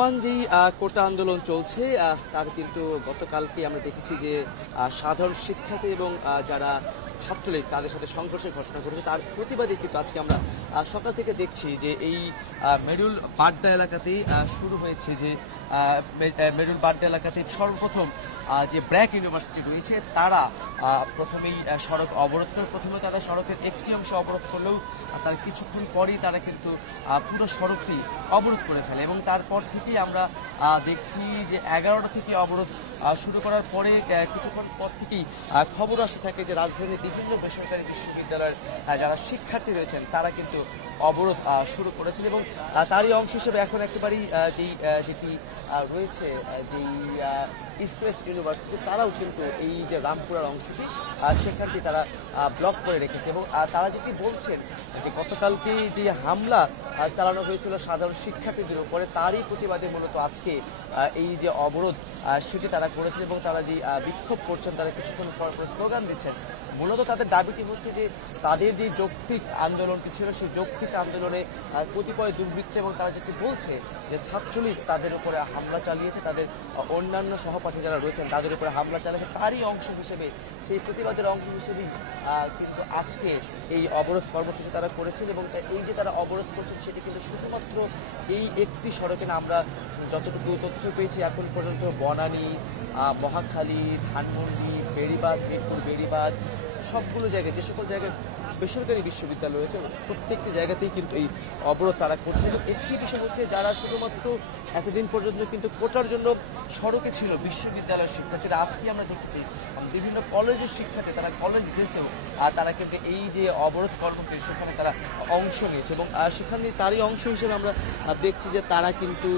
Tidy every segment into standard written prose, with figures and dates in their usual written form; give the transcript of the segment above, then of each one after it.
চলমান যেই কোটা আন্দোলন চলছে তার কিন্তু গতকালকে আমরা দেখেছি যে সাধারণ শিক্ষার্থী এবং যারা ছাত্রলীগ তাদের সাথে সংঘর্ষের ঘটনা ঘটেছে তার প্রতিবাদে কিন্তু আজকে আমরা সকাল থেকে দেখছি যে এই মেরুল বাড্ডা এলাকাতেই শুরু হয়েছে যে মেরুল বাড্ডা এলাকাতে সর্বপ্রথম যে ব্র্যাক ইউনিভার্সিটি রয়েছে তারা প্রথমেই সড়ক অবরোধ করে প্রথমে তারা সড়কের একটি অংশ অবরোধ করলেও তার কিছুক্ষণ পরেই তারা কিন্তু পুরো সড়কটি অবরোধ করে ফেলে এবং তারপর থেকেই আমরা দেখছি যে 11টা থেকে অবরোধ শুরু করার পরে কিছুক্ষণ পর থেকেই খবর আসতে থাকে যে রাজধানীর বিভিন্ন বেসরকারি বিশ্ববিদ্যালয়ের যারা শিক্ষার্থী রয়েছেন তারা কিন্তু অবরোধ শুরু করেছেন এবং তারই অংশ হিসেবে এখন একেবারেই যেটি রয়েছে যেই ইস্ট ওয়েস্ট ইউনিভার্সিটি তারাও কিন্তু এই যে রামপুরার অংশটি সেখানটি তারা ব্লক করে রেখেছে এবং তারা যেটি বলছেন যে গতকালকে যে হামলা চালানো হয়েছিল সাধারণ শিক্ষার্থীদের উপরে তারই প্রতিবাদে মূলত আজকে এই যে অবরোধ সেটি তারা করেছেন এবং তারা যে বিক্ষোভ করছেন তারা কিছুক্ষণ পর স্লোগান দিচ্ছেন মূলত তাদের দাবিটি হচ্ছে যে তাদের যে যৌক্তিক আন্দোলনটি ছিল সেই যৌক্তিক আন্দোলনে কতিপয় দুর্বৃত্ত এবং তারা যেটি বলছে যে ছাত্রলীগ তাদের উপরে হামলা চালিয়েছে তাদের অন্যান্য সহপাঠী যারা রয়েছেন তাদের উপরে হামলা চালিয়েছে তারই অংশ হিসেবে সেই প্রতিবাদের অংশ হিসেবেই কিন্তু আজকে এই অবরোধ কর্মসূচি তারা করেছেন এবং এই যে তারা অবরোধ করছেন সেটি কিন্তু শুধুমাত্র এই একটি সড়কে না আমরা যতটুকু তথ্য পেয়েছি এখন পর্যন্ত বনানী মহাখালী ধানমন্ডি বেড়িবাঁধ মিরপুর বেড়িবাঁধ সবগুলো জায়গায় যে সকল জায়গায় বেসরকারি বিশ্ববিদ্যালয় রয়েছে প্রত্যেকটি জায়গাতেই কিন্তু এই অবরোধ তারা করছে এবং একটি বিষয় হচ্ছে যারা শুধুমাত্র এতদিন পর্যন্ত কিন্তু কোটার জন্য সড়কে ছিল বিশ্ববিদ্যালয়ের শিক্ষার্থীরা আজকে আমরা দেখেছি বিভিন্ন কলেজের শিক্ষার্থী তারা কলেজ ড্রেসেও তারা কিন্তু এই যে অবরোধ কর্মসূচি সেখানে তারা অংশ নিয়েছে এবং সেখানে তারই অংশ হিসেবে আমরা দেখছি যে তারা কিন্তু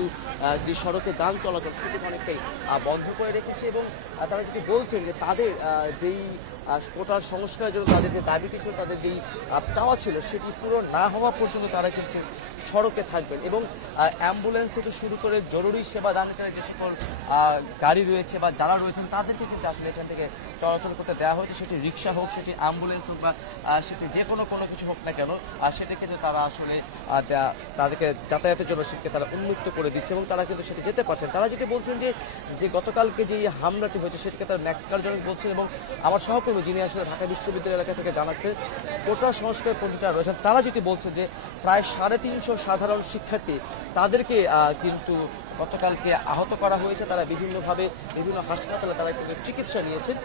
যে সড়কে যান চলাচল সেটি অনেকটাই বন্ধ করে রেখেছে এবং তারা যেটি বলছেন যে তাদের যেই কোটার সংস্কারের জন্য তাদের যে দাবিটি ছিল তাদের যেই চাওয়া ছিল সেটি পূরণ না হওয়া পর্যন্ত তারা কিন্তু সড়কে থাকবেন এবং অ্যাম্বুলেন্স থেকে শুরু করে জরুরি সেবা দানকারী যে সকল গাড়ি রয়েছে বা যারা রয়েছেন তাদেরকে কিন্তু আসলে এখান থেকে চলাচল করতে দেওয়া হয়েছে সেটি রিক্সা হোক সেটি অ্যাম্বুলেন্স হোক বা সেটি যে কোনো কিছু হোক না কেন সেটি কিন্তু তারা আসলে তাদেরকে যাতায়াতের জন্য সেটিকে তারা উন্মুক্ত করে দিচ্ছে এবং তারা কিন্তু সেটি যেতে পারছেন তারা যেটি বলছেন যে গতকালকে যে হামলাটি হয়েছে সেটিকে তারা ন্যাক্কারজনক বলছেন এবং আমার সহকর্মী যিনি আসলে ঢাকা বিশ্ববিদ্যালয় এলাকা থেকে জানাচ্ছেন কোটা সংস্কার পন্থী যারা রয়েছেন তারা যেটি বলছে যে প্রায় 350 সাধারণ শিক্ষার্থী তাদেরকে কিন্তু গতকালকে আহত করা হয়েছে তারা বিভিন্নভাবে বিভিন্ন হাসপাতালে তারা কিন্তু চিকিৎসা নিয়েছেন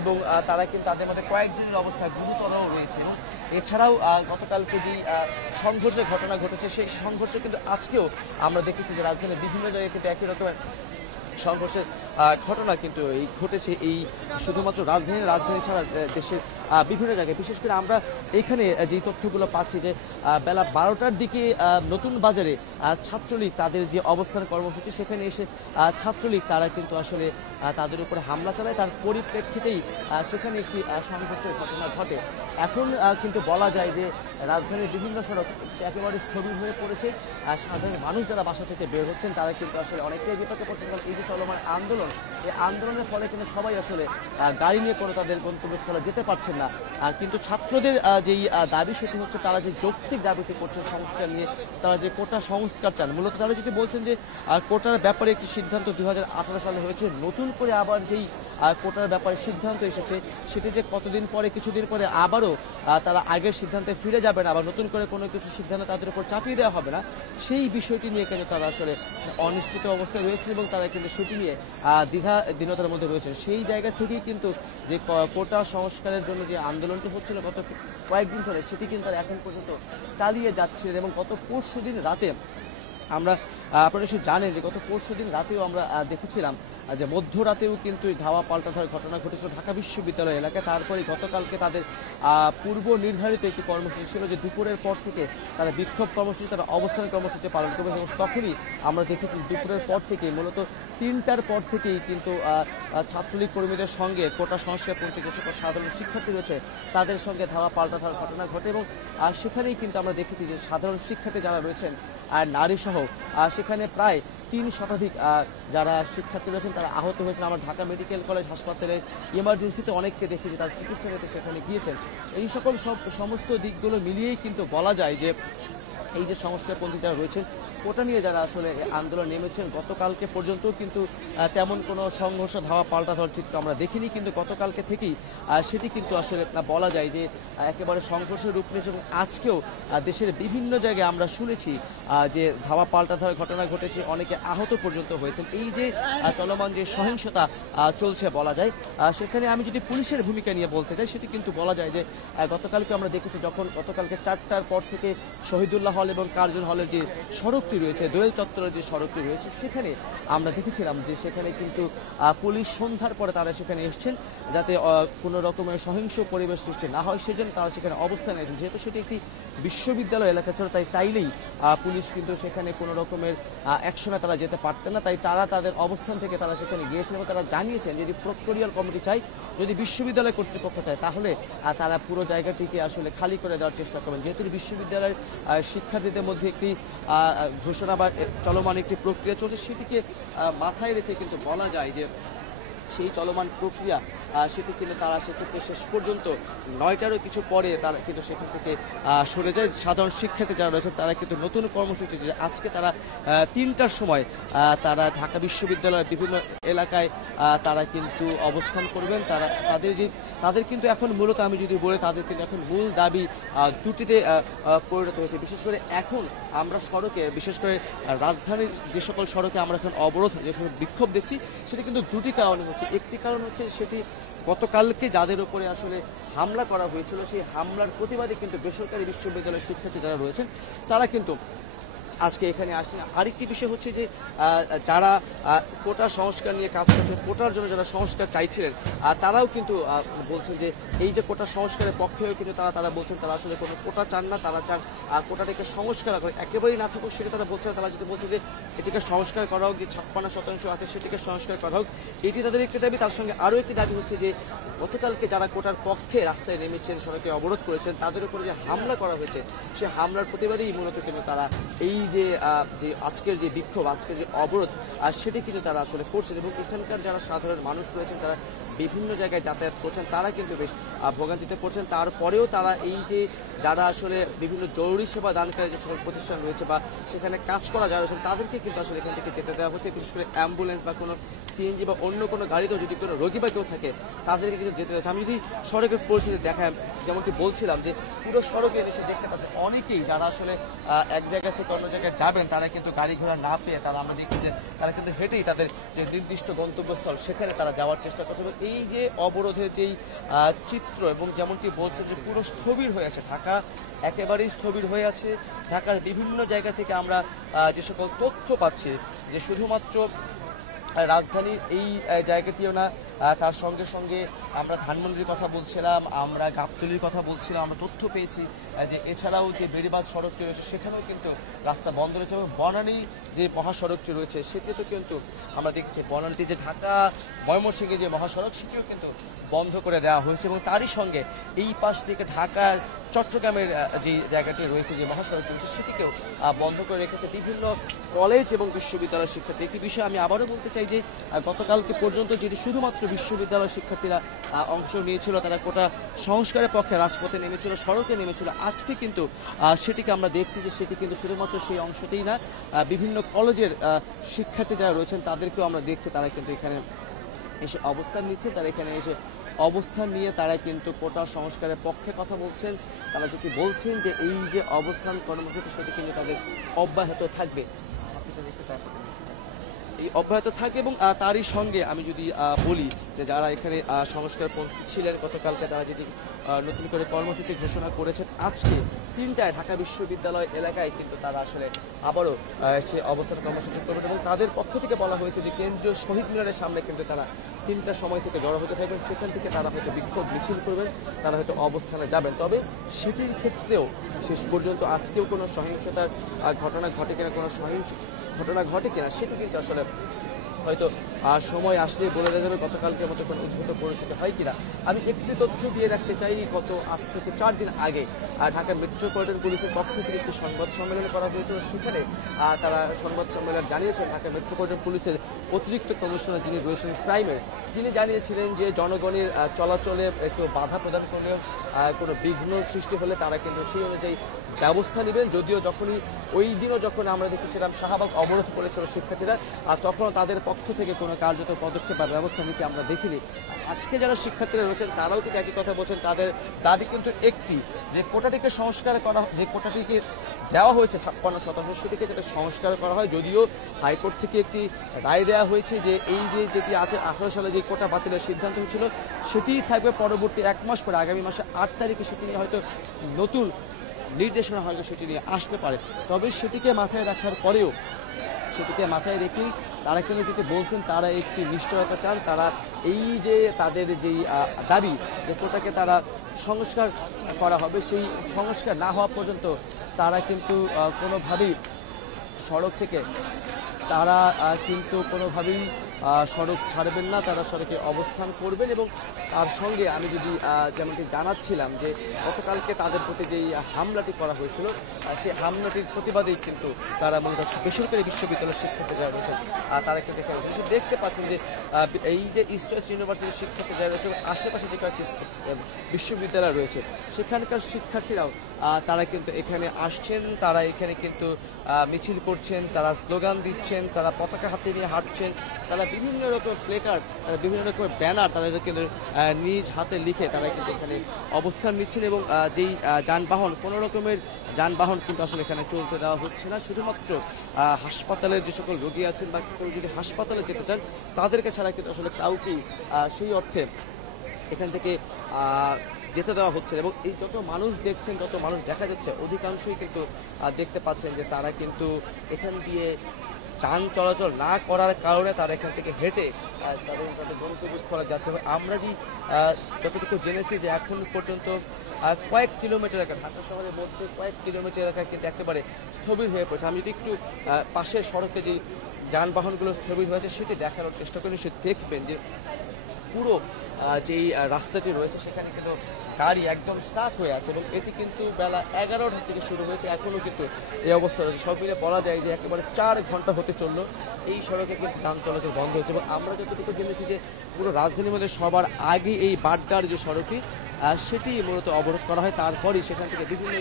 এবং তারা কিন্তু তাদের মধ্যে কয়েকজনের অবস্থা গুরুতরও রয়েছে এবং এছাড়াও গতকালকে যে সংঘর্ষের ঘটনা ঘটেছে সেই সংঘর্ষে কিন্তু আজকেও আমরা দেখেছি যে রাজধানীর বিভিন্ন জায়গায় কিন্তু একই রকমের সংঘর্ষের ঘটনা কিন্তু এই ঘটেছে এই শুধুমাত্র রাজধানী ছাড়া দেশের বিভিন্ন জায়গায় বিশেষ করে আমরা এখানে যে তথ্যগুলো পাচ্ছি যে বেলা 12টার দিকে নতুন বাজারে ছাত্রলীগ তাদের যে অবস্থান কর্মসূচি সেখানে এসে ছাত্রলীগ তারা কিন্তু আসলে তাদের উপরে হামলা চালায় তার পরিপ্রেক্ষিতেই সেখানে একটি সংঘর্ষের ঘটনা ঘটে এখন কিন্তু বলা যায় যে রাজধানীর বিভিন্ন সড়ক একেবারে স্থবির হয়ে পড়েছে সাধারণ মানুষ যারা বাসা থেকে বের হচ্ছেন তারা কিন্তু আসলে অনেকটাই বিপাকে পড়ছেন কারণ এই যে চলমান আন্দোলন এই আন্দোলনের ফলে কিন্তু সবাই আসলে গাড়ি নিয়ে কোনো তাদের গন্তব্যস্থলে যেতে পারছেন না কিন্তু ছাত্রদের যেই দাবি সেটি হচ্ছে তারা যে যৌক্তিক দাবিটি করছেন সংস্কার নিয়ে তারা যে কোটা সংস্কার চান মূলত তারা যেটি বলছেন যে কোটার ব্যাপারে একটি সিদ্ধান্ত 2018 সালে হয়েছে নতুন করে আবার যেই কোটার ব্যাপারে সিদ্ধান্ত এসেছে সেটি যে কতদিন পরে কিছুদিন পরে আবারও তারা আগের সিদ্ধান্তে ফিরে যাবেন আবার নতুন করে কোনো কিছু সিদ্ধান্ত তাদের উপর চাপিয়ে দেওয়া হবে না সেই বিষয়টি নিয়ে কিন্তু তারা আসলে অনিশ্চিত অবস্থায় রয়েছে এবং তারা কিন্তু সেটি নিয়ে দ্বিধার মধ্যে রয়েছে সেই জায়গা থেকেই কিন্তু যে কোটা সংস্কারের জন্য যে আন্দোলনটি হচ্ছিল গত কয়েকদিন ধরে সেটি কিন্তু তারা এখন পর্যন্ত চালিয়ে যাচ্ছিলেন এবং গত পরশুদিন রাতে আমরা আপনারা নিশ্চয়ই জানেন যে গত পরশুদিন রাতেও আমরা দেখেছিলাম যে মধ্যরাতেও কিন্তু ধাওয়া পাল্টাধার ঘটনা ঘটেছিল ঢাকা বিশ্ববিদ্যালয় এলাকায় তারপরে গতকালকে তাদের পূর্ব নির্ধারিত একটি কর্মসূচি ছিল যে দুপুরের পর থেকে তারা বিক্ষোভ কর্মসূচি তারা অবস্থান কর্মসূচি পালন করবে এবং তখনই আমরা দেখেছি দুপুরের পর থেকেই মূলত 3টার পর থেকেই কিন্তু ছাত্রলীগ কর্মীদের সঙ্গে কোটা সংস্কার পন্থী যে সকল সাধারণ শিক্ষার্থী রয়েছে তাদের সঙ্গে ধাওয়া পাল্টাধার ঘটনা ঘটে এবং সেখানেই কিন্তু আমরা দেখেছি যে সাধারণ শিক্ষার্থী যারা রয়েছেন আর নারী সহ সেখানে প্রায় 3 শতাধিক যারা শিক্ষার্থী রয়েছেন তারা আহত হয়েছেন আমার ঢাকা মেডিকেল কলেজ হাসপাতালে ইমার্জেন্সিতে অনেককে দেখেছি তারা চিকিৎসা নিতে সেখানে গিয়েছেন এই সকল সমস্ত দিকগুলো মিলিয়েই কিন্তু বলা যায় যে এই যে সংস্কারপন্থী যারা রয়েছেন কোটা নিয়ে যারা আসলে আন্দোলন নেমেছেন গতকালকে পর্যন্ত কিন্তু তেমন কোনো সংঘর্ষ ধাওয়া পাল্টা ধরার চিত্র আমরা দেখিনি, কিন্তু গতকালকে থেকেই সেটি কিন্তু আসলে বলা যায় যে একেবারে সংঘর্ষের রূপ নিয়েছে। এবং আজকেও দেশের বিভিন্ন জায়গায় আমরা শুনেছি যে ধাওয়া পাল্টা ধরার ঘটনা ঘটেছে, অনেকে আহত পর্যন্ত হয়েছেন। এই যে চলমান যে সহিংসতা চলছে বলা যায়, সেখানে আমি যদি পুলিশের ভূমিকা নিয়ে বলতে চাই সেটি কিন্তু বলা যায় যে গতকালকে আমরা দেখেছি যখন গতকালকে 4টার পর থেকে শহীদুল্লাহ হল এবং কার্জন হলের যে সড়কটি রয়েছে, দোয়েল চত্বরের যে সড়কটি রয়েছে, সেখানে আমরা দেখেছিলাম যে সেখানে কিন্তু পুলিশ সন্ধ্যার পরে তারা সেখানে এসছেন যাতে কোনো রকমের সহিংস পরিবেশ সৃষ্টি না হয়, সেজন্য তারা সেখানে অবস্থান নিয়েছেন। যেহেতু সেটি একটি বিশ্ববিদ্যালয় এলাকা ছিল, তাই চাইলেই পুলিশ কিন্তু সেখানে কোনো রকমের অ্যাকশনে তারা যেতে পারতেন না, তাই তারা তাদের অবস্থান থেকে তারা সেখানে গিয়েছেন এবং তারা জানিয়েছেন যদি প্রক্টোরিয়াল কমিটি চাই, যদি বিশ্ববিদ্যালয় কর্তৃপক্ষ চায়, তাহলে তারা পুরো জায়গাটিকে আসলে খালি করে দেওয়ার চেষ্টা করবেন। যেহেতু বিশ্ববিদ্যালয়ের শিক্ষার্থীদের মধ্যে একটি ঘোষণা বা চলমান একটি প্রক্রিয়া চলছে, সেটিকে মাথায় রেখে কিন্তু বলা যায় যে সেই চলমান প্রক্রিয়া সেটি কিন্তু তারা সেক্ষেত্রে শেষ পর্যন্ত 9টারও কিছু পরে তারা কিন্তু সেখান থেকে সরে যায়। সাধারণ শিক্ষার্থী যারা রয়েছে তারা কিন্তু নতুন কর্মসূচি যে আজকে তারা 3টার সময় তারা ঢাকা বিশ্ববিদ্যালয়ের বিভিন্ন এলাকায় তারা কিন্তু অবস্থান করবেন। তাদের কিন্তু এখন মূলত আমি যদি বলি তাদের কিন্তু এখন মূল দাবি দুটিতে পরিণত হয়েছে। বিশেষ করে এখন আমরা সড়কে, বিশেষ করে রাজধানীর যে সকল সড়কে আমরা এখন অবরোধ, যে সকল বিক্ষোভ দেখছি, সেটি কিন্তু দুটি কারণে হচ্ছে। একটি কারণ হচ্ছে সেটি গতকালকে যাদের উপরে আসলে হামলা করা হয়েছিল, সেই হামলার প্রতিবাদে কিন্তু বেসরকারি বিশ্ববিদ্যালয়ের শিক্ষার্থী যারা রয়েছেন তারা কিন্তু আজকে এখানে আসেন। আরেকটি বিষয় হচ্ছে যে যারা কোটা সংস্কার নিয়ে কাজ করছেন, কোটার জন্য যারা সংস্কার চাইছিলেন, তারাও কিন্তু বলছেন যে এই যে কোটা সংস্কারের পক্ষেও কিন্তু তারা বলছেন তারা আসলে কোনো কোটা চান না, তারা চান কোটাটাকে সংস্কার করে একেবারেই না থাকুক। সেটা তারা বলছেন, তারা যদি বলছে যে এটিকে সংস্কার করা হোক, যে 56% আছে সেটিকে সংস্কার করা হোক, এটি তাদের একটি দাবি। তার সঙ্গে আরও একটি দাবি হচ্ছে যে গতকালকে যারা কোটার পক্ষে রাস্তায় নেমেছেন, সড়কে অবরোধ করেছেন, তাদের উপরে যে হামলা করা হয়েছে, সে হামলার প্রতিবাদেই মূলত কিন্তু তারা এই যে আজকের যে বিক্ষোভ, আজকের যে অবরোধ, সেটি কিন্তু তারা আসলে করছেন। এবং এখানকার যারা সাধারণ মানুষ রয়েছেন তারা বিভিন্ন জায়গায় যাতায়াত করছেন, তারা কিন্তু বেশ ভোগান্তিতে পড়ছেন। তারপরেও তারা এই যে যারা আসলে বিভিন্ন জরুরি সেবা দানকারী যে সকল প্রতিষ্ঠান রয়েছে বা সেখানে কাজ করা যারা রয়েছেন, তাদেরকে কিন্তু আসলে এখান থেকে যেতে দেওয়া হচ্ছে। বিশেষ করে অ্যাম্বুলেন্স বা কোনো সিএনজি বা অন্য কোনো গাড়িতেও যদি কোনো রোগী বা কেউ থাকে, তাদেরকে কিন্তু যেতে দেওয়া হচ্ছে। আমি যদি সড়কের পরিস্থিতি দেখাই, যেমনটি বলছিলাম যে পুরো সড়কে এসে দেখতে পাচ্ছি অনেকেই যারা আসলে এক জায়গা থেকে অন্য জায়গায় যাবেন, তারা কিন্তু গাড়ি ঘোড়া না পেয়ে আমরা দেখছি যে তারা কিন্তু হেঁটেই তাদের যে নির্দিষ্ট গন্তব্যস্থল সেখানে তারা যাওয়ার চেষ্টা করছে। এবং এই যে অবরোধের যেই চিত্র, এবং যেমনটি বলছে যে পুরো স্থবির হয়ে আছে, ঢাকা একেবারেই স্থবির হয়ে আছে। ঢাকার বিভিন্ন জায়গা থেকে আমরা যে সকল তথ্য পাচ্ছি যে শুধুমাত্র রাজধানীর এই জায়গাটিও না, তার সঙ্গে সঙ্গে আমরা ধানমন্ডির কথা বলছিলাম, আমরা গাবতলীর কথা বলছিলাম, আমরা তথ্য পেয়েছি যে এছাড়াও যে বেড়িবাঁধ সড়কটি রয়েছে সেখানেও কিন্তু রাস্তা বন্ধ রয়েছে। এবং বনানী যে মহাসড়কটি রয়েছে সেটিতে কিন্তু আমরা দেখছি বনানীতে যে ঢাকা ময়মনসিংহে যে মহাসড়ক সেটিও কিন্তু বন্ধ করে দেওয়া হয়েছে। এবং তারই সঙ্গে এই পাশ থেকে ঢাকার চট্টগ্রামের যে জায়গাটি রয়েছে, যে মহাসড়কটি রয়েছে, সেটিকেও বন্ধ করে রেখেছে বিভিন্ন কলেজ এবং বিশ্ববিদ্যালয়ের শিক্ষার্থী। একটি বিষয় আমি আবারও বলতে চাই যে গতকালকে পর্যন্ত যেটি শুধুমাত্র বিশ্ববিদ্যালয়ের শিক্ষার্থীরা অংশ নিয়েছিল, তারা কোটা সংস্কারের পক্ষে রাজপথে নেমেছিল, সড়কে নেমেছিল, আজকে কিন্তু সেটিকে আমরা দেখছি যে সেটি কিন্তু শুধুমাত্র সেই অংশতেই না, বিভিন্ন কলেজের শিক্ষার্থী যারা রয়েছেন তাদেরকেও আমরা দেখছি তারা কিন্তু এখানে এসে অবস্থান নিচ্ছেন। তারা এখানে এসে অবস্থান নিয়ে তারা কিন্তু কোটা সংস্কারের পক্ষে কথা বলছেন। তারা যেটি বলছেন যে এই যে অবস্থান কর্মসূচি সেটি কিন্তু তাদের অব্যাহত থাকবে, এই অব্যাহত থাকবে। এবং তারই সঙ্গে আমি যদি বলি যে যারা এখানে সংস্কারপন্থী ছিলেন, গতকালকে তারা যেটি নতুন করে কর্মসূচি ঘোষণা করেছেন, আজকে 3টায় ঢাকা বিশ্ববিদ্যালয় এলাকায় কিন্তু তারা আসলে আবারও সে অবস্থান কর্মসূচি করবেন। এবং তাদের পক্ষ থেকে বলা হয়েছে যে কেন্দ্রীয় শহীদ মিনারের সামনে কিন্তু তারা 3টার সময় থেকে জড়ো হতে থাকবেন, সেখান থেকে তারা হয়তো বিক্ষোভ মিছিল করবেন, তারা হয়তো অবস্থানে যাবেন। তবে সেটির ক্ষেত্রেও শেষ পর্যন্ত আজকেও কোনো সহিংসতার ঘটনা ঘটে কিনা, কোনো ঘটনা ঘটে কিনা সেটি কিন্তু আসলে হয়তো সময় আসলে বলে দেওয়া যাবে। গতকালকে মতো কোনো উদ্ভূত পরিস্থিতি হয় কিনা। আমি একটি তথ্য দিয়ে রাখতে চাই, আজ থেকে 4 দিন আগে ঢাকা মেট্রোপলিটন পুলিশের পক্ষ থেকে একটি সংবাদ সম্মেলন করা হয়েছিল। সেখানে তারা সংবাদ সম্মেলন জানিয়েছেন ঢাকা মেট্রোপলিটন পুলিশের অতিরিক্ত কমিশনার যিনি রয়েছেন ক্রাইমের, তিনি জানিয়েছিলেন যে জনগণের চলাচলে একটু বাধা প্রদান করলেও কোনো বিঘ্ন সৃষ্টি হলে তারা কিন্তু সেই অনুযায়ী ব্যবস্থা নেবেন। যদিও যখনই ওই দিনও যখন আমরা দেখেছিলাম শাহবাগ অবরোধ করেছিল শিক্ষার্থীরা, আর তখনও তাদের পক্ষ থেকে কোনো কার্যত পদক্ষেপ বা ব্যবস্থা নিতে আমরা দেখিনি। আজকে যারা শিক্ষার্থীরা রয়েছেন তারাও কিন্তু একই কথা বলছেন, তাদের দাবি কিন্তু একটি, যে কোটাটিকে সংস্কার করা, যে কোটাটিকে দেওয়া হয়েছে 56% সেটিকে যাতে সংস্কার করা হয়। যদিও হাইকোর্ট থেকে একটি রায় দেওয়া হয়েছে যে এই যে যেটি আছে 18 সালে যে কোটা বাতিলের সিদ্ধান্ত হয়েছিল সেটিই থাকবে পরবর্তী 1 মাস পরে, আগামী মাসে 8 তারিখে সেটি নিয়ে হয়তো নতুন নির্দেশনা হয়তো সেটি নিয়ে আসতে পারে। তবে সেটিকে মাথায় রাখার পরেও, সেটিকে মাথায় রেখেই তারা কিন্তু যেটি বলছেন তারা একটি নিশ্চয়তা চান। তারা এই যে তাদের যেই দাবি যে কোটাকে তারা সংস্কার করা হবে, সেই সংস্কার না হওয়া পর্যন্ত তারা কিন্তু কোনোভাবেই সড়ক থেকে তারা কিন্তু কোনোভাবেই সড়ক ছাড়বেন না, তারা সড়কে অবস্থান করবেন। এবং তার সঙ্গে আমি যদি যেমনটি জানাচ্ছিলাম যে গতকালকে তাদের প্রতি যেই হামলাটি করা হয়েছিল সেই হামলাটির প্রতিবাদেই কিন্তু তারা মূলত বেসরকারি বিশ্ববিদ্যালয়ের শিক্ষার্থী যারা রয়েছেন তারা কিন্তু এখানে দেখতে পাচ্ছেন যে এই যে ইস্ট ওয়েস্ট ইউনিভার্সিটির শিক্ষার্থী যারা রয়েছে আশেপাশে যে কয়েকটি বিশ্ববিদ্যালয় রয়েছে সেখানকার শিক্ষার্থীরাও তারা কিন্তু এখানে আসছেন, তারা এখানে কিন্তু মিছিল করছেন, তারা স্লোগান দিচ্ছেন, তারা পতাকা হাতে নিয়ে হাঁটছেন, তারা বিভিন্ন রকম প্লেকার্ড, বিভিন্ন রকমের ব্যানার তারা কিন্তু নিজ হাতে লিখে তারা কিন্তু এখানে অবস্থান নিচ্ছেন। এবং যেই যানবাহন, কোনো রকমের যানবাহন কিন্তু আসলে এখানে চলতে দেওয়া হচ্ছে না, শুধুমাত্র হাসপাতালের যে সকল রোগী আছেন বা কেউ যদি হাসপাতালে যেতে চান তাদেরকে ছাড়া কিন্তু আসলে কাউকেই সেই অর্থে এখান থেকে যেতে দেওয়া হচ্ছে। এবং এই যত মানুষ দেখছেন, যত মানুষ দেখা যাচ্ছে, অধিকাংশই কিন্তু দেখতে পাচ্ছেন যে তারা কিন্তু এখান দিয়ে যান চলাচল না করার কারণে তারা এখান থেকে হেঁটে তাদের গন্তব্য করা যাচ্ছে। আমরা যে যতটুকু জেনেছি যে এখন পর্যন্ত কয়েক কিলোমিটার এলাকা, ঢাকা শহরের মধ্যে কয়েক কিলোমিটার এলাকা কিন্তু একেবারে স্থবির হয়ে পড়েছে। আমি যদি একটু পাশের সড়কে যে যানবাহনগুলো স্থবির হয়েছে সেটি দেখানোর চেষ্টা করি, সে দেখবেন যে পুরো যেই রাস্তাটি রয়েছে সেখানে কিন্তু গাড়ি একদম স্টাক হয়ে আছে। এবং এটি কিন্তু বেলা 11টা থেকে শুরু হয়েছে, এখনও কিন্তু এই অবস্থা রয়েছে। সব মিলে বলা যায় যে একেবারে 4 ঘন্টা হতে চললো এই সড়কে কিন্তু যান চলাচল বন্ধ হয়েছে। এবং আমরা যতটুকু জেনেছি যে পুরো রাজধানীর মধ্যে সবার আগে এই বাড্ডার যে সড়কটি সেটি মূলত অবরোধ করা হয়। তারপরই সেখান থেকে বিভিন্ন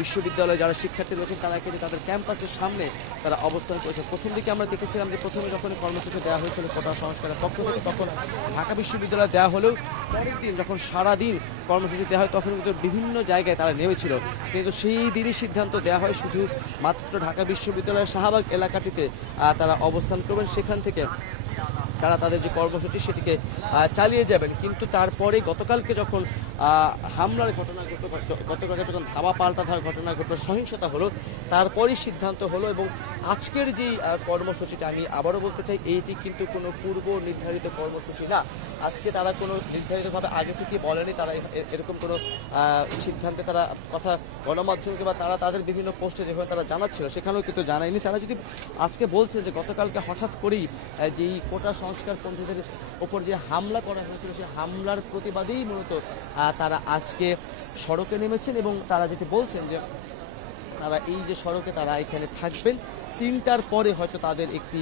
বিশ্ববিদ্যালয়ে যারা শিক্ষার্থী রয়েছেন তারা কিন্তু তাদের ক্যাম্পাসের সামনে তারা অবস্থান করেছে। প্রথম দিকে আমরা দেখেছিলাম যে প্রথমে যখন কর্মসূচি দেওয়া হয়েছিল কোটা সংস্কারের পক্ষ থেকে তখন ঢাকা বিশ্ববিদ্যালয়ে দেওয়া হলেও পরের দিন যখন সারাদিন কর্মসূচি দেওয়া হয় তখন কিন্তু বিভিন্ন জায়গায় তারা নেমেছিল, কিন্তু সেই দিনই সিদ্ধান্ত দেওয়া হয় শুধু মাত্র ঢাকা বিশ্ববিদ্যালয়ের শাহবাগ এলাকাটিতে তারা অবস্থান করবেন, সেখান থেকে তারা তাদের যে কর্মসূচি সেটিকে চালিয়ে যাবেন। কিন্তু তারপরে গতকালকে যখন হামলার ঘটনা ঘটলো, গতকালকে যখন ধাবা পাল্টা ধাওয়ার ঘটনা ঘটলো, সহিংসতা হলো, তারপরই সিদ্ধান্ত হলো। এবং আজকের যেই কর্মসূচিটা আমি আবারও বলতে চাই এইটি কিন্তু কোনো পূর্ব নির্ধারিত কর্মসূচি না। আজকে তারা কোনো নির্ধারিতভাবে আগে থেকে বলেনি, তারা এরকম কোনো সিদ্ধান্তে তারা কথা গণমাধ্যমকে বা তারা তাদের বিভিন্ন পোস্টে যেভাবে তারা জানাচ্ছিল সেখানেও কিন্তু জানায়নি। তারা যদি আজকে বলছে যে গতকালকে হঠাৎ করেই যেই কোটা সংস্কারপন্থীদের ওপর যে হামলা করা হয়েছিল সেই হামলার প্রতিবাদেই মূলত তারা আজকে সড়কে নেমেছেন। এবং তারা যেটি বলছেন যে তারা এই যে সড়কে তারা এখানে থাকবেন 3টার পরে হয়তো তাদের একটি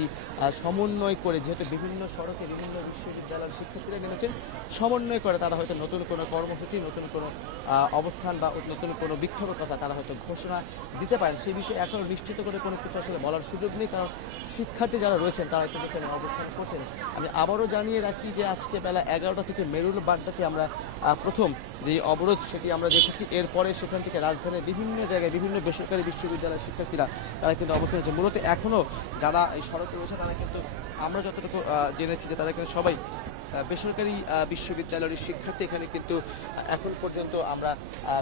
সমন্বয় করে, যেহেতু বিভিন্ন সড়কে বিভিন্ন বিশ্ববিদ্যালয়ের শিক্ষার্থীরা নেমেছেন, সমন্বয় করে তারা হয়তো নতুন কোনো কর্মসূচি, নতুন কোনো অবস্থান বা নতুন কোনো বিক্ষোভের কথা তারা হয়তো ঘোষণা দিতে পারেন। সেই বিষয়ে এখনও নিশ্চিত করে কোনো কিছু আসলে বলার সুযোগ নেই, কারণ শিক্ষার্থী যারা রয়েছেন তারা কিন্তু এখানে অবস্থান করছেন। আমি আবারও জানিয়ে রাখি যে আজকে বেলা 11টা থেকে মেরুল বাড্ডাতে আমরা প্রথম যে অবরোধ সেটি আমরা দেখেছি, এরপরে সেখান থেকে রাজধানীর বিভিন্ন জায়গায় বিভিন্ন বেসরকারি বিশ্ববিদ্যালয়ের শিক্ষার্থীরা তারা কিন্তু অবস্থান হচ্ছে। মূলত এখনও যারা এই সড়কে রয়েছে তারা কিন্তু আমরা যতটুকু জেনেছি যে তারা কিন্তু সবাই বেসরকারি বিশ্ববিদ্যালয়ের শিক্ষার্থী। এখানে কিন্তু এখন পর্যন্ত আমরা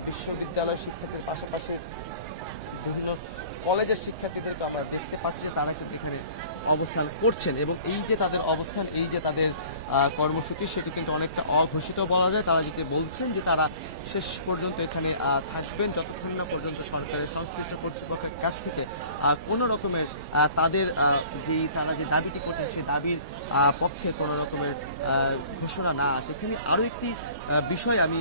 বিশ্ববিদ্যালয়ের শিক্ষার্থীর পাশাপাশি বিভিন্ন কলেজের শিক্ষার্থীদেরকে আমরা দেখতে পাচ্ছি যে তারা কিন্তু এখানে অবস্থান করছেন। এবং এই যে তাদের অবস্থান, এই যে তাদের কর্মসূচি সেটি কিন্তু অনেকটা অঘোষিত বলা যায়। তারা যেটি বলছেন যে তারা শেষ পর্যন্ত এখানে থাকবেন যতক্ষণ না পর্যন্ত সরকারের সংশ্লিষ্ট কর্তৃপক্ষের কাছ থেকে কোনো রকমের তাদের তারা যে দাবিটি করছেন সেই দাবির পক্ষে কোনো রকমের ঘোষণা না আসে। এখানে আরও একটি বিষয় আমি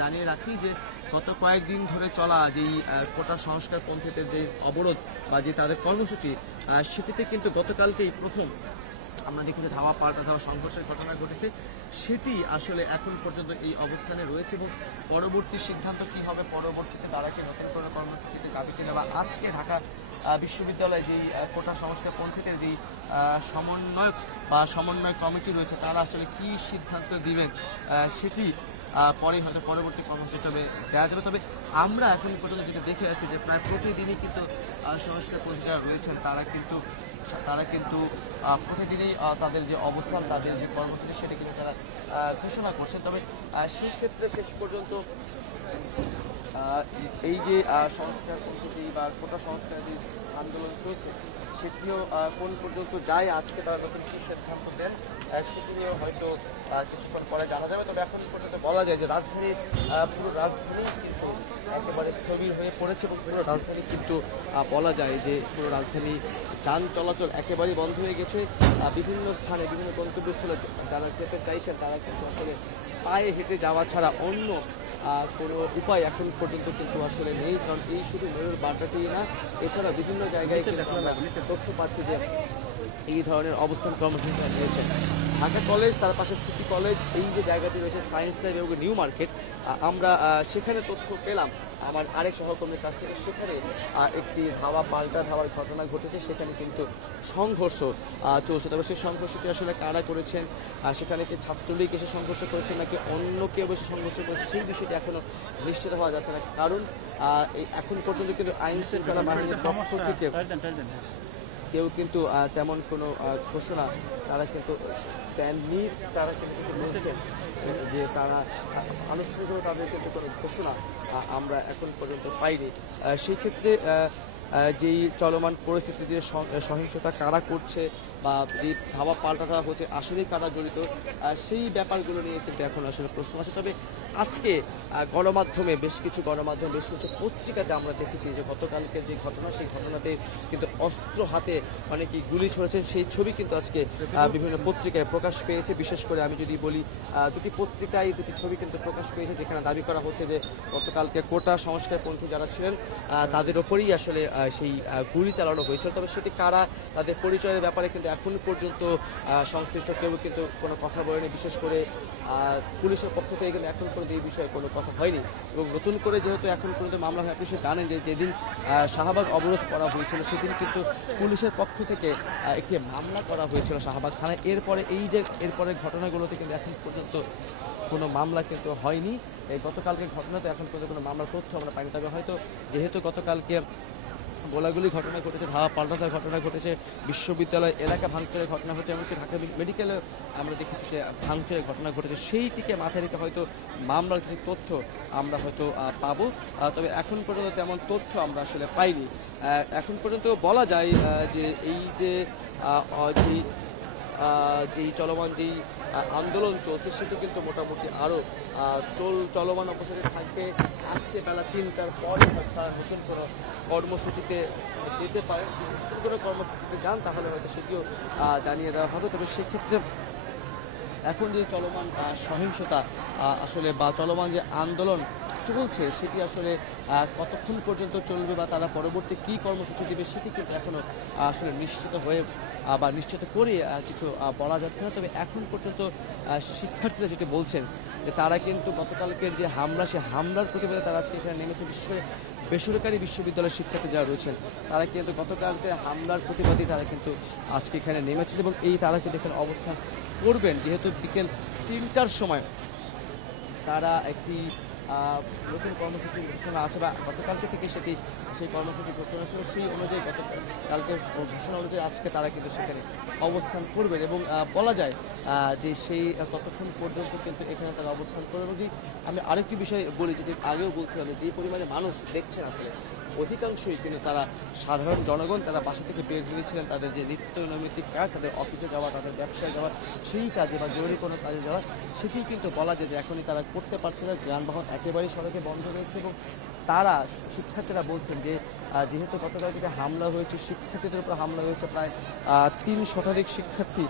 জানিয়ে রাখি যে গত কয়েকদিন ধরে চলা যেই কোটা সংস্কার পন্থীদের যে অবরোধ বা যে তাদের কর্মসূচি, সেটিতে কিন্তু গতকালকেই প্রথম আমরা দেখেছি ধাওয়া পাল্টা ধাওয়া সংঘর্ষের ঘটনা ঘটেছে। সেটি আসলে এখন পর্যন্ত এই অবস্থানে রয়েছে এবং পরবর্তী সিদ্ধান্ত কি হবে, পরবর্তীতে তারা কি নতুন করে কর্মসূচিতে যাবে কিনা, বা আজকে ঢাকা বিশ্ববিদ্যালয়ে যেই কোটা সংস্কার পন্থীদের যেই সমন্বয় কমিটি রয়েছে তারা আসলে কি সিদ্ধান্ত দিবেন, সেটি পরে হয়তো পরবর্তী কর্মসূচি দেওয়া যাবে। তবে আমরা এখন পর্যন্ত যেটা দেখে আছি যে প্রায় প্রতিদিনই কিন্তু সংস্কার পন্থীরা রয়েছেন তারা কিন্তু প্রতিদিনই তাদের যে অবস্থান, তাদের যে কর্মসূচি সেটা কিন্তু তারা ঘোষণা করছেন। তবে সেই ক্ষেত্রে শেষ পর্যন্ত এই যে সংস্কার পদ্ধতি বা কোটা সংস্কার যে আন্দোলন চলছে সেটিও কোন পর্যন্ত যায়, আজকে তারা নতুন কি সিদ্ধান্ত দেন সেটি নিয়েও হয়তো কিছুক্ষণ পরে জানা যাবে। তবে এখন পর্যন্ত বলা যায় যে পুরো রাজধানী কিন্তু একেবারে স্থবির হয়ে পড়েছে এবং পুরো রাজধানী কিন্তু বলা যায় যে পুরো রাজধানী যান চলাচল একেবারেই বন্ধ হয়ে গেছে। বিভিন্ন স্থানে বিভিন্ন গন্তব্যস্থলে যারা যেতে চাইছেন তারা কিন্তু আসলে পায়ে হেঁটে যাওয়া ছাড়া অন্য কোনো উপায় এখন পর্যন্ত কিন্তু আসলে নেই, কারণ এই শুধু ময়ূর বাড্ডাতেই না, এছাড়া বিভিন্ন জায়গায় তথ্য পাচ্ছি যে এই ধরনের অবস্থান কর্মসূচি রয়েছে। ঢাকা কলেজ, তার পাশে সিটি কলেজ, এই যে জায়গাটি রয়েছে সায়েন্স ল্যাব এবং নিউ মার্কেট, আমরা সেখানে তথ্য পেলাম আমার আরেক সহকর্মীর কাছ থেকে। সেখানে একটি ধাওয়ার ঘটনা ঘটেছে, সেখানে কিন্তু সংঘর্ষ চলছে। তবে সেই সংঘর্ষটি আসলে কারা করেছেন, সেখানে কি ছাত্রলীগ এসে সংঘর্ষ করেছেন নাকি অন্য কেউ এসে সংঘর্ষ করেছে, সেই বিষয়টি এখনো নিশ্চিত হওয়া যাচ্ছে না, কারণ এখন পর্যন্ত কিন্তু আইন শৃঙ্খলা বাহিনীর পক্ষ থেকে কেউ কিন্তু তেমন কোনো ঘোষণা তারা কিন্তু দেননি। তারা কিন্তু বলছেন যে তারা আনুষ্ঠানিকভাবে তাদের কিন্তু কোনো ঘোষণা আমরা এখন পর্যন্ত পাইনি। সেই ক্ষেত্রে যেই চলমান পরিস্থিতি, যে সহিংসতা কারা করছে বা যে ধাওয়া পাল্টা ধাওয়া হচ্ছে আসলেই কারা জড়িত, সেই ব্যাপারগুলো নিয়ে কিন্তু এখন আসলে প্রশ্ন আছে। তবে আজকে গণমাধ্যমে বেশ কিছু পত্রিকাতে আমরা দেখেছি যে গতকালকে যে ঘটনা, সেই ঘটনাতে কিন্তু অস্ত্র হাতে অনেকেই গুলি ছড়েছেন, সেই ছবি কিন্তু আজকে বিভিন্ন পত্রিকায় প্রকাশ পেয়েছে। বিশেষ করে আমি যদি বলি, দুটি পত্রিকায় দুটি ছবি কিন্তু প্রকাশ পেয়েছে, যেখানে দাবি করা হচ্ছে যে গতকালকে কোটা সংস্কারপন্থী যারা ছিলেন তাদের ওপরেই আসলে সেই গুলি চালানো হয়েছিল। তবে সেটি কারা, তাদের পরিচয়ের ব্যাপারে কিন্তু এখন পর্যন্ত সংশ্লিষ্ট কেউ কিন্তু কোনো কথা বলেনি। বিশেষ করে পুলিশের পক্ষ থেকে কিন্তু এখন পর্যন্ত এই বিষয়ে কোনো কথা হয়নি। এবং নতুন করে যেহেতু এখন পর্যন্ত মামলা হয়, আপনি জানেন যে যেদিন শাহবাগ অবরোধ করা হয়েছিল সেদিন কিন্তু পুলিশের পক্ষ থেকে একটি মামলা করা হয়েছিল শাহবাগ থানায়। এরপরে ঘটনাগুলোতে কিন্তু এখন পর্যন্ত কোনো মামলা কিন্তু হয়নি। এই গতকালকের ঘটনাতে এখন পর্যন্ত কোনো মামলার তথ্য আমরা পাইনি। তবে হয়তো যেহেতু গতকালকে গোলাগুলি ঘটনা ঘটেছে, ধাওয়া পাল্টার ঘটনা ঘটেছে, বিশ্ববিদ্যালয় এলাকা ভাঙচুরের ঘটনা ঘটেছে, এমনকি ঢাকা মেডিকেলে আমরা দেখেছি যে ভাঙচুরের ঘটনা ঘটেছে, সেইটিকে মাথায় রেখে হয়তো মামলার কিছু তথ্য আমরা হয়তো পাবো। তবে এখন পর্যন্ত তেমন তথ্য আমরা আসলে পাইনি। এখন পর্যন্ত বলা যায় যে এই যে যেই চলমান যেই আন্দোলন চলছে সেটি কিন্তু মোটামুটি আরও চলমান অবস্থাতে থাকবে। আজকে বেলা 3টার পরে তারা নতুন কোনো কর্মসূচিতে যেতে পারে, নতুন কোনো কর্মসূচিতে যান তাহলে হয়তো সেটিও জানিয়ে দেওয়া হবে। তবে সেক্ষেত্রে এখন যে চলমান সহিংসতা আসলে বা চলমান যে আন্দোলন চলছে সেটি আসলে কতক্ষণ পর্যন্ত চলবে বা তারা পরবর্তী কী কর্মসূচি দেবে সেটি কিন্তু এখনও আসলে নিশ্চিত করে কিছু বলা যাচ্ছে না। তবে এখন পর্যন্ত শিক্ষার্থীরা যেটি বলছেন যে তারা কিন্তু গতকালকের যে হামলা, সে হামলার প্রতিবাদে তারা আজকে এখানে নেমেছে। বিশেষ করে বেসরকারি বিশ্ববিদ্যালয়ের শিক্ষার্থী যারা রয়েছেন তারা কিন্তু গতকালকে হামলার প্রতিবাদে তারা কিন্তু আজকে এখানে নেমেছেন এবং তারা কিন্তু এখানে অবস্থান করবেন, যেহেতু বিকেল 3টার সময় তারা একটি নতুন কর্মসূচির ঘোষণা আছে বা গতকালকে থেকে সেই কর্মসূচি ঘোষণা ছিল, সেই অনুযায়ী গতকালকে ঘোষণা অনুযায়ী আজকে তারা কিন্তু সেখানে অবস্থান করবেন এবং বলা যায় যে সেই ততক্ষণ পর্যন্ত কিন্তু এখানে তারা অবস্থান করবেন। এবং আমি আরেকটি বিষয় বলি, যেটি আগেও বলছিলাম, যে পরিমাণে মানুষ দেখছেন আসলে অধিকাংশই কিন্তু তারা সাধারণ জনগণ, তারা বাসা থেকে বের হয়েছিলেন তাদের যে নিত্য নৈমিত্তিক কাজ, তাদের অফিসে যাওয়া, তাদের ব্যবসায় যাওয়া, সেই কাজে বা জরুরি কোনো কাজে যাওয়া, সেটি কিন্তু বলা যায় যে এখনই তারা করতে পারছে না। যানবাহন একেবারেই সড়কে বন্ধ রয়েছে এবং শিক্ষার্থীরা বলছেন যে যেহেতু গতকাল থেকে হামলা হয়েছে, শিক্ষার্থীদের উপর হামলা হয়েছে, প্রায় 3 শতাধিক শিক্ষার্থী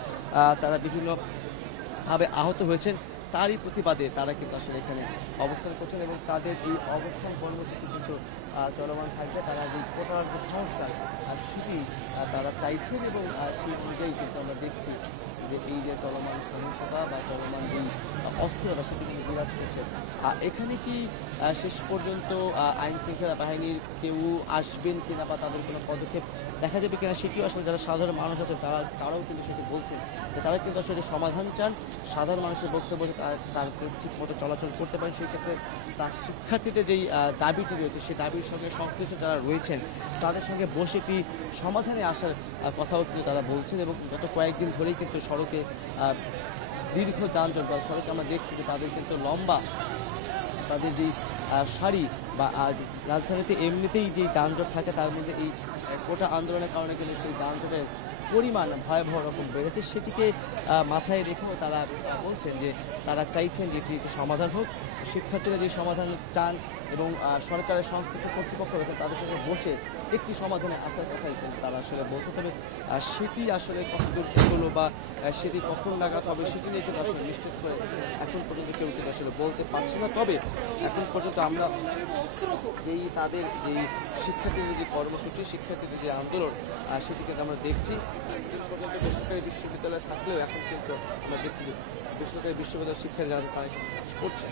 তারা বিভিন্নভাবে আহত হয়েছেন। তারই প্রতিবাদে তারা কিন্তু আসলে এখানে অবস্থান করছেন এবং তাদের এই অবস্থান কর্মসূচি কিন্তু চলমান থাকবে। তারা যে কোটার যে সংস্কার সেটি তারা চাইছেন এবং সেই অনুযায়ী কিন্তু আমরা দেখছি যে এই যে চলমান সহিংসতা বা চলমান যেই অস্থিরতা সেটি কিন্তু বিরাজ করছে। এখানে কি শেষ পর্যন্ত আইন শৃঙ্খলা বাহিনীর কেউ আসবেন কিনা বা তাদের কোনো পদক্ষেপ দেখা যাবে কিনা সেটিও আসলে যারা সাধারণ মানুষ আছে তারাও কিন্তু সেটি বলছেন যে তারা কিন্তু আসলে সমাধান চান। সাধারণ মানুষের বক্তব্য তারা ঠিক মতো চলাচল করতে পারেন। সেই ক্ষেত্রে তার শিক্ষার্থীদের যেই দাবিটি রয়েছে সেই দাবির সঙ্গে সংশ্লিষ্ট যারা রয়েছেন তাদের সঙ্গে বসে একটি সমাধানে আসার কথাও কিন্তু তারা বলছেন এবং গত কয়েকদিন ধরেই কিন্তু সড়কে দীর্ঘ যানজট বা সড়কে আমরা দেখছি যে তাদের কিন্তু লম্বা তাদের যেই সারি বা রাজধানীতে এমনিতেই যে যানজট থাকে তার মধ্যে এই কোটা আন্দোলনের কারণে কিন্তু সেই যানজটের পরিমাণ ভয়াবহ রকম বেড়েছে। সেটিকে মাথায় রেখেও তারা বলছেন যে তারা চাইছেন যে এটি একটি সমাধান হোক। শিক্ষার্থীরা যে সমাধান চান এবং সরকারের সংশ্লিষ্ট কর্তৃপক্ষ রয়েছে তাদের সঙ্গে বসে একটি সমাধানে আসার কথাই কিন্তু তারা আসলে বলতে তবে সেটি আসলে কতদূর এগোলো বা সেটি কখন নাগাদ হবে সেটি নিয়ে কিন্তু আসলে নিশ্চিত করে এখন পর্যন্ত কেউ কিন্তু আসলে বলতে পারছে না। তবে এখন পর্যন্ত আমরা যেই তাদের যেই শিক্ষার্থীদের যে কর্মসূচি শিক্ষার্থীদের যে আন্দোলন সেটি কিন্তু আমরা দেখছি। এখন পর্যন্ত বেসরকারি বিশ্ববিদ্যালয় থাকলেও এখন কিন্তু আমরা দেখছি যে বেসরকারি বিশ্ববিদ্যালয়ের শিক্ষার্থী যারা তারা কিন্তু কাজ করছে।